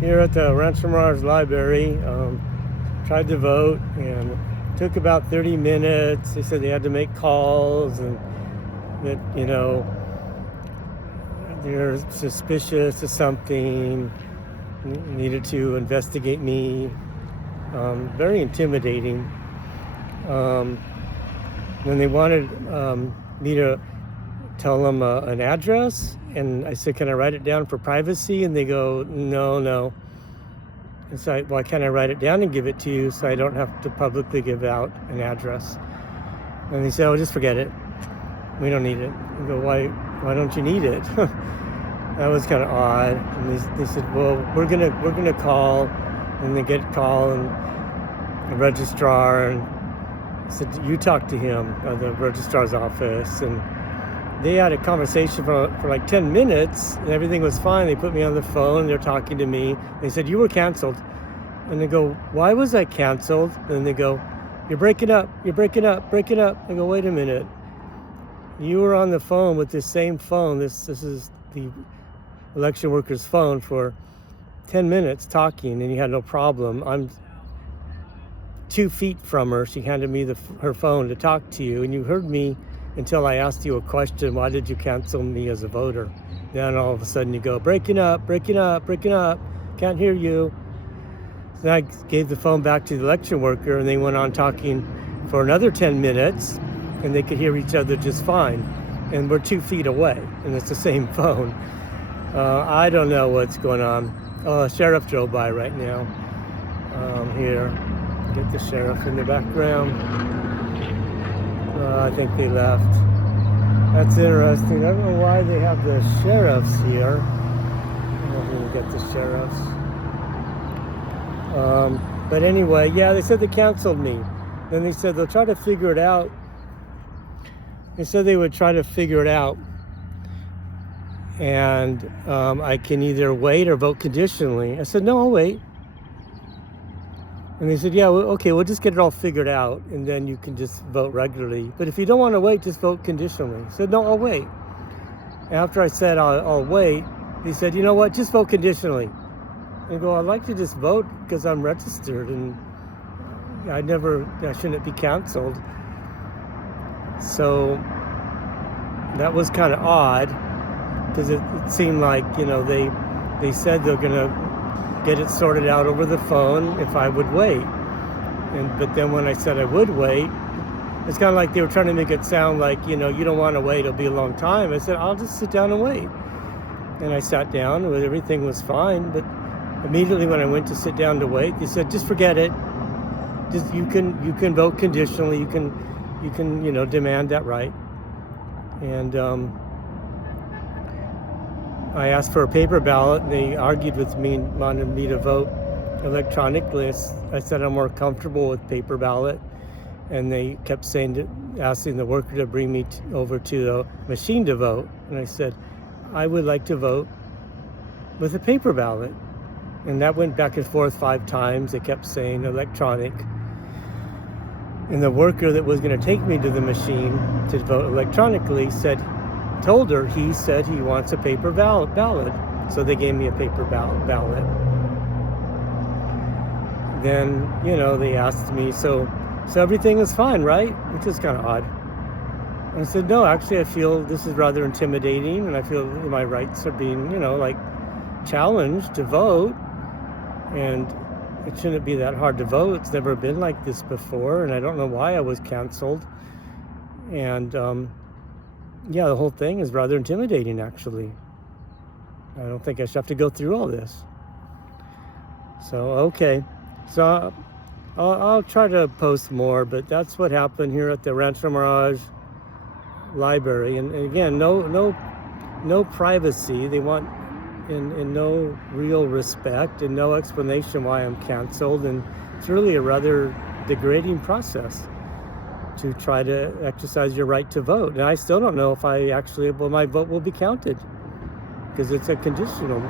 here at the Rancho Mirage Library. Tried to vote and took about 30 minutes. They said they had to make calls and that, they're suspicious of something, needed to investigate me. Very intimidating. Then they wanted me to tell them an address, and I said, can I write it down for privacy? And they go, no. And so why can't I write it down and give it to you so I don't have to publicly give out an address? And they said, oh, just forget it. We don't need it. I go, why don't you need it? That was kind of odd. And they said, well, we're gonna call, and they get a call, and the registrar, and I said, you talk to him at the registrar's office. And they had a conversation for like 10 minutes, and everything was fine. They put me on the phone, they're talking to me. They said, you were canceled. And they go, why was I canceled? And they go, you're breaking up. I go, wait a minute. You were on the phone with this same phone. This is the election worker's phone for 10 minutes talking, and you had no problem. I'm 2 feet from her. She handed me her phone to talk to you, and you heard me until I asked you a question. Why did you cancel me as a voter? Then all of a sudden you go, breaking up. Can't hear you. Then I gave the phone back to the election worker, and they went on talking for another 10 minutes, and they could hear each other just fine. And we're 2 feet away, and it's the same phone. I don't know what's going on. Oh, sheriff drove by right now. Here, get the sheriff in the background. I think they left. That's interesting. I don't know why they have the sheriffs here. I'm going to get the sheriffs. But anyway, yeah, they said they canceled me. Then they said they'll try to figure it out. They said they would try to figure it out. And I can either wait or vote conditionally. I said, no, I'll wait. And they said, yeah, okay, we'll just get it all figured out, and then you can just vote regularly. But if you don't want to wait, just vote conditionally. I said, no, I'll wait. After I said I'll wait, they said, you know what, just vote conditionally. And I go, I'd like to just vote because I'm registered, and I shouldn't be canceled. So that was kind of odd, because it seemed like, they said they're going to get it sorted out over the phone if I would wait. But then when I said I would wait, it's kind of like they were trying to make it sound like, you don't want to wait, it'll be a long time. I said, I'll just sit down and wait. And I sat down, and everything was fine. But immediately when I went to sit down to wait, they said, just forget it. Just you can vote conditionally. You can demand that right. And I asked for a paper ballot, and they argued with me and wanted me to vote electronically. I said I'm more comfortable with paper ballot, and they kept asking the worker to bring me over to the machine to vote. And I said, I would like to vote with a paper ballot. And that went back and forth 5 times. They kept saying electronic. And the worker that was going to take me to the machine to vote electronically told her he said he wants a paper ballot. So they gave me a paper ballot. Then, they asked me, so everything is fine, right? Which is kind of odd. And I said, no, actually I feel this is rather intimidating, and I feel my rights are being, challenged to vote. And it shouldn't be that hard to vote. It's never been like this before, and I don't know why I was canceled. And, the whole thing is rather intimidating, actually. I don't think I should have to go through all this. So, okay. So, I'll try to post more, but that's what happened here at the Rancho Mirage Library. And again, no privacy. They want, and no real respect, and no explanation why I'm canceled. And it's really a rather degrading process to try to exercise your right to vote. And I still don't know if my vote will be counted, because it's a conditional